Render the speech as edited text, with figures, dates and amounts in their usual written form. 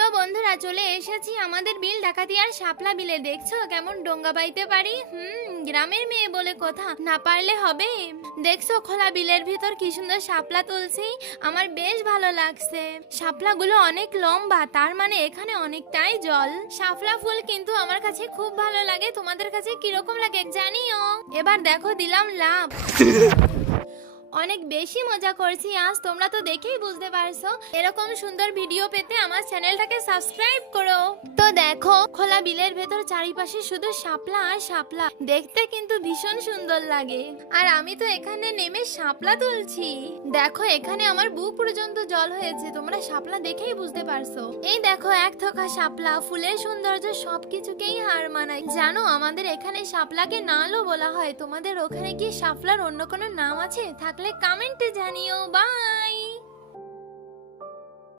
তো বন্ধুরা চলে এসেছি আমাদের বিল ডাকাতিয়ার শাপলা বিলে। দেখছো কেমন ডোঙ্গা বাইতে পারি। গ্রামের মেয়ে বলে কথা, না পারলে হবে। দেখছো খোলা বিলের ভিতর কি সুন্দর শাপলা তুলছি, আমার বেশ ভালো লাগছে। শাপলাগুলো অনেক লম্বা, তার মানে এখানে অনেকটাই জল। শাপলা ফুল কিন্তু আমার কাছে খুব ভালো লাগে, তোমাদের কাছে কিরকম লাগে জানিও। এবার দেখো দিলাম লাভ। অনেক বেশি মজা করছি আজ, তোমরা তো দেখেই বুঝতে পারছো। এরকম সুন্দর ভিডিও পেতে আমার চ্যানেলটাকে সাবস্ক্রাইব করো। তো দেখো খোলা বিলের ভেতর চারিপাশে শুধু শাপলা আর শাপলা, দেখতে কিন্তু ভীষণ সুন্দর লাগে। আর আমি তো এখানে নেমে শাপলা তুলছি। দেখো এখানে আমার বুক পর্যন্ত জল হয়েছে, তোমরা শাপলা দেখেই বুঝতে পারছো। এই দেখো এক থোকা শাপলা, ফুলের সৌন্দর্য সবকিছুকেই হার মানায়। জানো আমাদের এখানে শাপলাকে নালও বলা হয়। তোমাদের ওখানে কি শাপলার অন্য কোনো নাম আছে? থাকলে কমেন্টে জানিও। বাই।